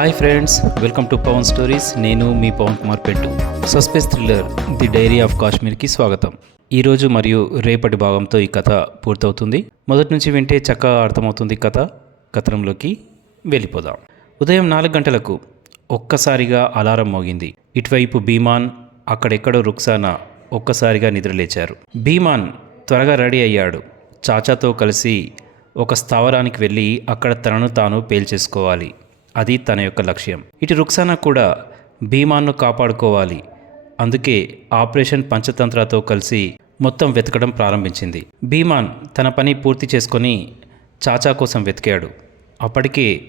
Hi friends welcome to Pavan stories. నేను మీ పవన్ కుమార్ పెట్టు. Suspense thriller the diary of కాశ్మీర్కి స్వాగతం. ఈరోజు మరియు రేపటి భాగంతో ఈ కథ పూర్తవుతుంది. మొదటి నుంచి వింటే చక్కగా అర్థమవుతుంది కథ. కథనంలోకి వెళ్ళిపోదాం. ఉదయం నాలుగు గంటలకు ఒక్కసారిగా అలారం మోగింది. ఇటువైపు భీమాన్ అక్కడెక్కడో రుక్సానా ఒక్కసారిగా నిద్రలేచారు. భీమాన్ త్వరగా రెడీ అయ్యాడు. చాచాతో కలిసి ఒక స్థావరానికి వెళ్ళి అక్కడ తనను తాను పేల్చేసుకోవాలి. అది తన యొక్క లక్ష్యం. ఇటు రుక్సానా కూడా భీమాన్ను కాపాడుకోవాలి. అందుకే ఆపరేషన్ పంచతంత్రతో కలిసి మొత్తం వెతకడం ప్రారంభించింది. భీమాన్ తన పని పూర్తి చేసుకొని చాచా కోసం వెతికాడు. అప్పటికే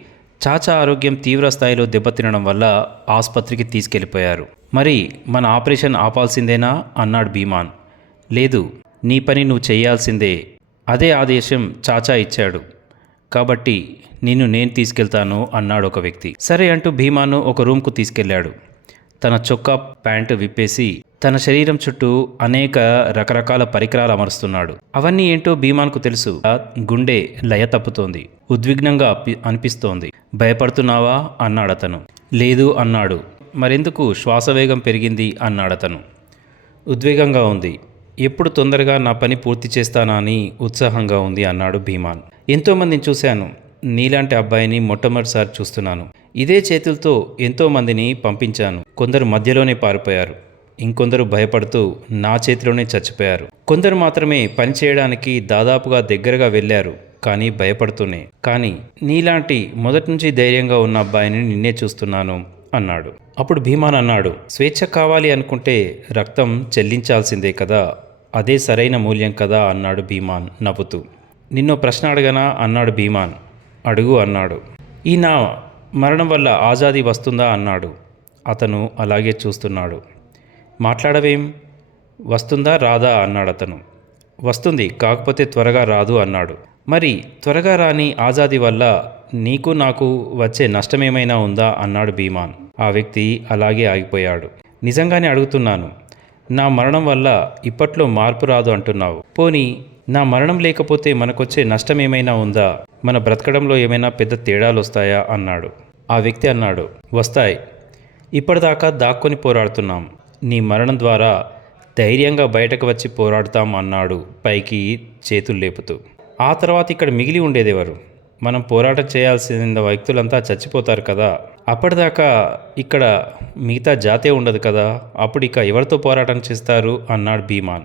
చాచా ఆరోగ్యం తీవ్ర స్థాయిలో దెబ్బతినడం వల్ల ఆసుపత్రికి తీసుకెళ్ళిపోయారు మరి మన ఆపరేషన్ ఆపాల్సిందేనా? అన్నాడు భీమాన్. లేదు నీ పని నువ్వు చేయాల్సిందే. అదే ఆదేశం చాచా ఇచ్చాడు. కాబట్టి నిన్ను నేను తీసుకెళ్తాను అన్నాడు ఒక వ్యక్తి. సరే అంటూ భీమాను ఒక రూమ్కు తీసుకెళ్ళాడు తన చొక్కా ప్యాంటు విప్పేసి తన శరీరం చుట్టూ అనేక రకరకాల పరికరాలు అమరుస్తున్నాడు. అవన్నీ ఏంటో భీమాన్కు తెలుసు. గుండె లయ తప్పుతోంది. ఉద్విగ్నంగా అనిపిస్తోంది. భయపడుతున్నావా? అన్నాడతను లేదు అన్నాడు. మరెందుకు? శ్వాసవేగం పెరిగింది అన్నాడతను ఉద్వేగంగా ఉంది. ఎప్పుడు తొందరగా నా పని పూర్తి చేస్తానా అని ఉత్సాహంగా ఉంది అన్నాడు భీమాన్. ఎంతోమందిని చూశాను. నీలాంటి అబ్బాయిని మొట్టమొదటిసారి చూస్తున్నాను. ఇదే చేతులతో ఎంతోమందిని పంపించాను. కొందరు మధ్యలోనే పారిపోయారు. ఇంకొందరు భయపడుతూ నా చేతిలోనే చచ్చిపోయారు. కొందరు మాత్రమే పని చేయడానికి దాదాపుగా దగ్గరగా వెళ్ళారు కానీ భయపడుతూనే. కానీ నీలాంటి మొదటి నుంచి ధైర్యంగా ఉన్న అబ్బాయిని నిన్నే చూస్తున్నాను అన్నాడు. అప్పుడు భీమాన్ అన్నాడు స్వేచ్ఛ కావాలి అనుకుంటే రక్తం చెల్లించాల్సిందే కదా అదే సరైన మూల్యం కదా అన్నాడు భీమాన్ నవ్వుతూ. నిన్నో ప్రశ్న అడగనా? అన్నాడు భీమాన్. అడుగు అన్నాడు. ఈ నా మరణం వల్ల ఆజాదీ వస్తుందా? అన్నాడు. అతను అలాగే చూస్తున్నాడు. మాట్లాడవేం? వస్తుందా? రాదా? అన్నాడు అతను. వస్తుంది కాకపోతే త్వరగా రాదు అన్నాడు. మరి త్వరగా రాని ఆజాది వల్ల నీకు నాకు వచ్చే నష్టమేమైనా ఉందా? అన్నాడు భీమాన్. ఆ వ్యక్తి అలాగే ఆగిపోయాడు. నిజంగానే అడుగుతున్నాను. నా మరణం వల్ల ఇప్పట్లో మార్పు రాదు అంటున్నావు. పోనీ నా మరణం లేకపోతే మనకొచ్చే నష్టం ఏమైనా ఉందా? మన బ్రతకడంలో ఏమైనా పెద్ద తేడాలు వస్తాయా అన్నాడు. ఆ వ్యక్తి అన్నాడు. వస్తాయి. ఇప్పటిదాకా దాక్కొని పోరాడుతున్నాం. నీ మరణం ద్వారా ధైర్యంగా బయటకు వచ్చి పోరాడుతాం అన్నాడు పైకి చేతులు లేపుతూ. ఆ తర్వాత ఇక్కడ మిగిలి ఉండేదెవరు? మనం పోరాటం చేయాల్సిన వ్యక్తులంతా చచ్చిపోతారు కదా? అప్పటిదాకా ఇక్కడ మిగతా జాతే ఉండదు కదా అప్పుడు ఇక ఎవరితో పోరాటం చేస్తారు అన్నాడు భీమాన్.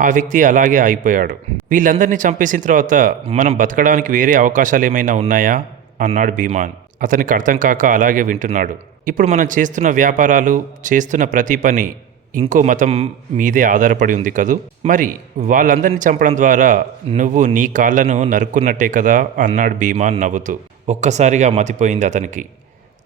ఆ వ్యక్తి అలాగే ఆగిపోయాడు. వీళ్ళందరినీ చంపేసిన తర్వాత మనం బతకడానికి వేరే అవకాశాలు ఏమైనా ఉన్నాయా? అన్నాడు భీమాన్. అతనికి అర్థం కాక అలాగే వింటున్నాడు. ఇప్పుడు మనం చేస్తున్న వ్యాపారాలు చేస్తున్న ప్రతి పని ఇంకో మతం మీదే ఆధారపడి ఉంది కదూ? మరి వాళ్ళందరినీ చంపడం ద్వారా నువ్వు నీ కాళ్ళను నరుక్కున్నట్టే కదా? అన్నాడు భీమాన్ నవ్వుతూ. ఒక్కసారిగా మతిపోయింది అతనికి.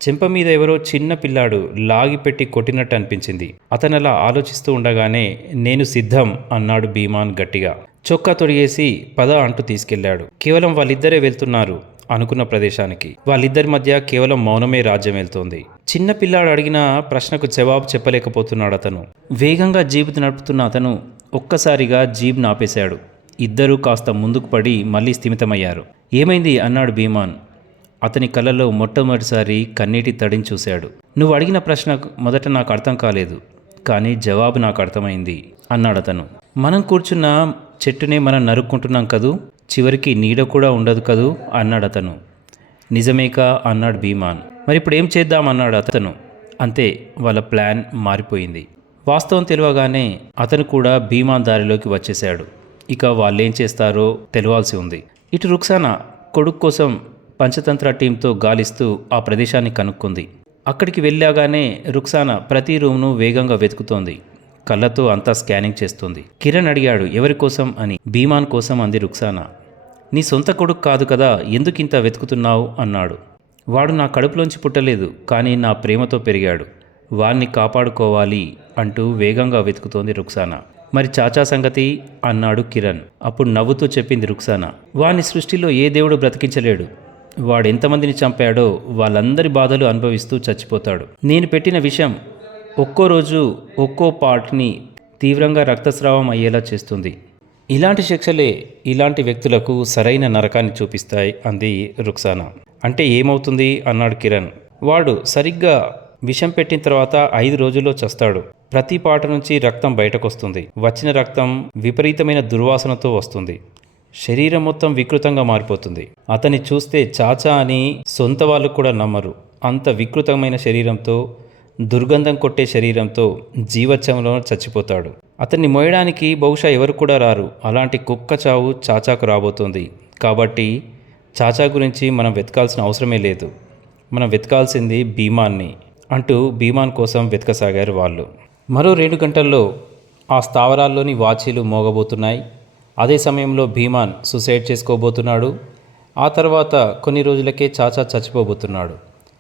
చెంప మీద ఎవరో చిన్న పిల్లాడు లాగిపెట్టి కొట్టినట్టు అనిపించింది. అతనలా ఆలోచిస్తూ ఉండగానే నేను సిద్ధం అన్నాడు భీమాన్ గట్టిగా. చొక్కా తొడిగేసి పద అంటూ తీసుకెళ్ళాడు కేవలం వాళ్ళిద్దరే వెళ్తున్నారు అనుకున్న ప్రదేశానికి. వాళ్ళిద్దరి మధ్య కేవలం మౌనమే రాజ్యం వెళ్తోంది. చిన్న పిల్లాడు అడిగిన ప్రశ్నకు జవాబు చెప్పలేకపోతున్నాడు అతను. వేగంగా జీబు నడుపుతున్న అతను ఒక్కసారిగా జీబ్ ఆపేశాడు ఇద్దరూ కాస్త ముందుకు పడి మళ్ళీ స్థిమితమయ్యారు. ఏమైంది? అన్నాడు భీమాన్. అతని కళ్ళలో మొట్టమొదటిసారి కన్నీటి తడిని చూశాడు. నువ్వు అడిగిన ప్రశ్న మొదట నాకు అర్థం కాలేదు కానీ జవాబు నాకు అర్థమైంది అన్నాడు అతను. మనం కూర్చున్న చెట్టునే మనం నరుక్కుంటున్నాం కదూ? చివరికి నీడ కూడా ఉండదు కదూ? అన్నాడు అతను. నిజమేకా అన్నాడు భీమాన్. మరి ఇప్పుడు ఏం చేద్దాం? అన్నాడు అతను. అంతే వాళ్ళ ప్లాన్ మారిపోయింది. వాస్తవం తెలియగానే అతను కూడా భీమాన్ దారిలోకి వచ్చేశాడు. ఇక వాళ్ళేం చేస్తారో తెలియాల్సి ఉంది. ఇటు రుక్సానా? కొడుకు కోసం పంచతంత్ర టీంతో గాలిస్తూ ఆ ప్రదేశాన్ని కనుక్కుంది. అక్కడికి వెళ్ళాగానే రుక్సానా ప్రతి రూమ్ను వేగంగా వెతుకుతోంది. కళ్ళతో అంతా స్కానింగ్ చేస్తుంది. కిరణ్ అడిగాడు ఎవరి కోసం? అని. భీమాన్ కోసం అంది రుక్సానా. నీ సొంత కొడుకు కాదు కదా ఎందుకింత వెతుకుతున్నావు? అన్నాడు. వాడు నా కడుపులోంచి పుట్టలేదు కానీ నా ప్రేమతో పెరిగాడు. వాణ్ణి కాపాడుకోవాలి అంటూ వేగంగా వెతుకుతోంది రుక్సానా. మరి చాచా సంగతి? అన్నాడు కిరణ్. అప్పుడు నవ్వుతూ చెప్పింది రుక్సానా. వాని సృష్టిలో ఏ దేవుడు బ్రతికించలేడు. వాడు ఎంతమందిని చంపాడో వాళ్ళందరి బాధలు అనుభవిస్తూ చచ్చిపోతాడు. నేను పెట్టిన విషయం ఒక్కో రోజు ఒక్కో పార్ట్ని తీవ్రంగా రక్తస్రావం అయ్యేలా చేస్తుంది. ఇలాంటి శిక్షలే ఇలాంటి వ్యక్తులకు సరైన నరకాన్ని చూపిస్తాయి అంది రుక్సానా. అంటే ఏమవుతుంది? అన్నాడు కిరణ్. వాడు సరిగ్గా విషం పెట్టిన తర్వాత ఐదు రోజుల్లో చస్తాడు. ప్రతి పాట నుంచి రక్తం బయటకొస్తుంది. వచ్చిన రక్తం విపరీతమైన దుర్వాసనతో వస్తుంది. శరీరం మొత్తం వికృతంగా మారిపోతుంది. అతన్ని చూస్తే చాచా అని సొంత వాళ్ళు కూడా నమ్మరు. అంత వికృతమైన శరీరంతో దుర్గంధం కొట్టే శరీరంతో జీవచ్చంలో చచ్చిపోతాడు. అతన్ని మోయడానికి బహుశా ఎవరు కూడా రారు. అలాంటి కుక్క చావు చాచాకు రాబోతుంది. కాబట్టి చాచా గురించి మనం వెతకాల్సిన అవసరమే లేదు. మనం వెతకాల్సింది భీమాన్ని అంటూ భీమాన్ కోసం వెతకసాగారు వాళ్ళు. మరో రెండు గంటల్లో ఆ స్థావరాల్లోని వాచీలు మోగబోతున్నాయి. అదే సమయంలో భీమాన్ సూసైడ్ చేసుకోబోతున్నాడు. ఆ తర్వాత కొన్ని రోజులకే చాచా చచ్చిపోబోతున్నాడు.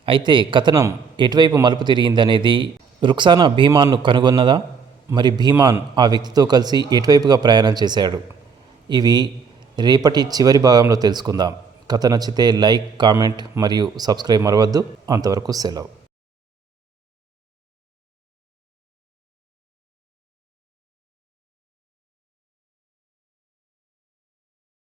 అయితే కథనం ఎటువైపు మలుపు తిరిగిందనేది రుక్సానా భీమాన్ను కనుగొన్నదా? మరి భీమాన్ ఆ వ్యక్తితో కలిసి ఎటువైపుగా ప్రయాణం చేశాడు? ఇవి రేపటి చివరి భాగంలో తెలుసుకుందాం. కథ నచ్చితే లైక్ కామెంట్ మరియు సబ్స్క్రైబ్ మరవద్దు. అంతవరకు సెలవు.